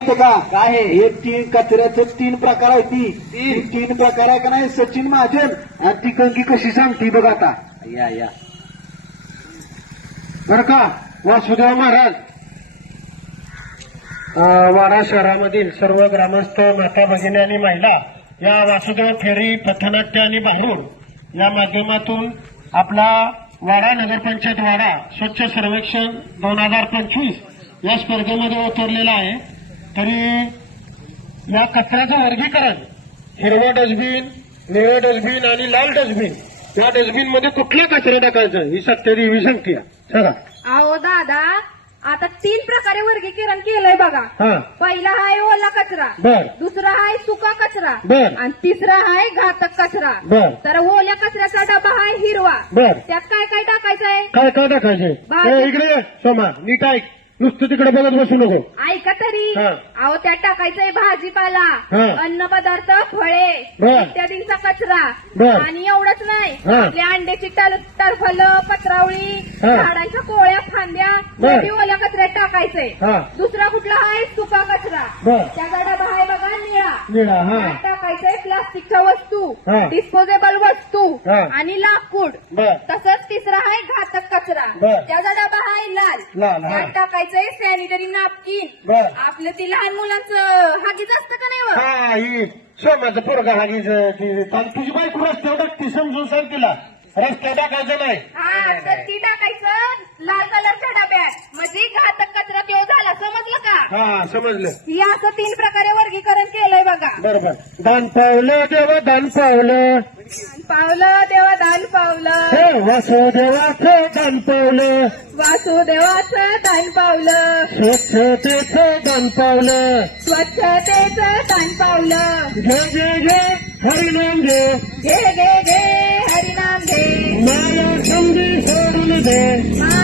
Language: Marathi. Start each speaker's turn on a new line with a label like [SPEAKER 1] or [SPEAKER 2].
[SPEAKER 1] का
[SPEAKER 2] काय आहे?
[SPEAKER 1] हे कचऱ्याचं 3 प्रकार आहे ती 3 प्रकार आहे का नाही सचिन महाजन आणि ती कंकी कशी सांगती बघ आता
[SPEAKER 2] या
[SPEAKER 1] बरं का वासुदेव महाराज वाडा शहरामधील सर्व ग्रामस्थ माता भगिनी आणि महिला या वासुदेव फेरी पथनाट्य आणि भारूड या माध्यमातून आपला वाडा नगरपंचायत वाडा स्वच्छ सर्वेक्षण 2025 या स्पर्धेमध्ये उतरलेला आहे. तरी या कचऱ्याचं वर्गीकरण हिरवं डस्टबिन, निळं डस्टबिन आणि लाल डस्टबिन या डस्टबिन मध्ये कुठला कचरा टाकायचं ही सत्यादेवी सांगते. चला
[SPEAKER 3] अहो दादा आता 3 प्रकारे वर्गीकरण केलंय बघा.
[SPEAKER 1] हा
[SPEAKER 3] पहिला आहे ओला कचरा,
[SPEAKER 1] बर
[SPEAKER 3] दुसरा आहे सुका कचरा,
[SPEAKER 1] बर
[SPEAKER 3] आणि तिसरा आहे घातक कचरा.
[SPEAKER 1] बर
[SPEAKER 3] तर ओल्या कचऱ्याचा डबा आहे हिरवा.
[SPEAKER 1] बर
[SPEAKER 3] त्यात काय काय टाकायचं आहे?
[SPEAKER 1] काय काय टाकायचे इकडे ये, सोमा नीट ऐक नुसतं तिकडे बघत बसू नको.
[SPEAKER 3] ऐका तरी.
[SPEAKER 1] हा.
[SPEAKER 3] अहो त्यात टाकायचंय भाजीपाला,
[SPEAKER 1] हा.
[SPEAKER 3] अन्न पदार्थ, फळे
[SPEAKER 1] बर.
[SPEAKER 3] इत्यादींचा कचरा.
[SPEAKER 1] बर.
[SPEAKER 3] आणि एवढंच नाही,
[SPEAKER 1] हा.
[SPEAKER 3] आपल्या अंड्याची टरफलं, पत्रावळी,
[SPEAKER 1] हा.
[SPEAKER 3] झाडांच्या कोळ्या, फांद्या
[SPEAKER 1] बर.
[SPEAKER 3] ते ओल्या कचऱ्यात टाकायचंय.
[SPEAKER 1] हा.
[SPEAKER 3] दुसरा कुठला आहे सुका कचरा.
[SPEAKER 1] बर.
[SPEAKER 3] त्याचा डबा आहे बघा निळा.
[SPEAKER 1] निळा हा
[SPEAKER 3] त्यात टाकायचंय प्लास्टिकच्या वस्तू,
[SPEAKER 1] हा.
[SPEAKER 3] डिस्पोजेबल वस्तू
[SPEAKER 1] हा.
[SPEAKER 3] आणि लाकूड.
[SPEAKER 1] बर
[SPEAKER 3] तसंच तिसरा आहे घातक कचरा.
[SPEAKER 1] बर.
[SPEAKER 3] त्याचा डबा आहे लाल.
[SPEAKER 1] लाल, हा.
[SPEAKER 3] त्यात टाकायचंय सॅनिटरी नॅपकिन.
[SPEAKER 1] बर.
[SPEAKER 3] आपलं ती लहान मुलांचं हागीच असतं का नाही व?
[SPEAKER 1] हा ही सोमाचं पोरगा हागीच तुझी बायको रस्त्यावर टाकती समजून सांग तिला रस्त्यावर टाकायचं नाही.
[SPEAKER 3] हा तर ती टाकायचं लाल कलरच्या डब्यात म्हणजे घातक कचरा तो झाला. समजलं का?
[SPEAKER 1] हा समजलं.
[SPEAKER 3] ही असं 3 प्रकारे वर्गीकरण केलंय बघा.
[SPEAKER 1] बरोबर दान पावलं देवा दान पावलं
[SPEAKER 3] पावलं देवा दान पावलं,
[SPEAKER 1] हे वासुदेवाचं दान पावलं
[SPEAKER 3] वासुदेवाचं दान पावलं,
[SPEAKER 1] स्वच्छतेचं दान पावलं
[SPEAKER 3] स्वच्छतेचं दान पावलं.
[SPEAKER 1] घे घे घे हरिनाम घे
[SPEAKER 3] घे घे घे हरिनाम घे,
[SPEAKER 1] माया संधी सोडून दे
[SPEAKER 3] माया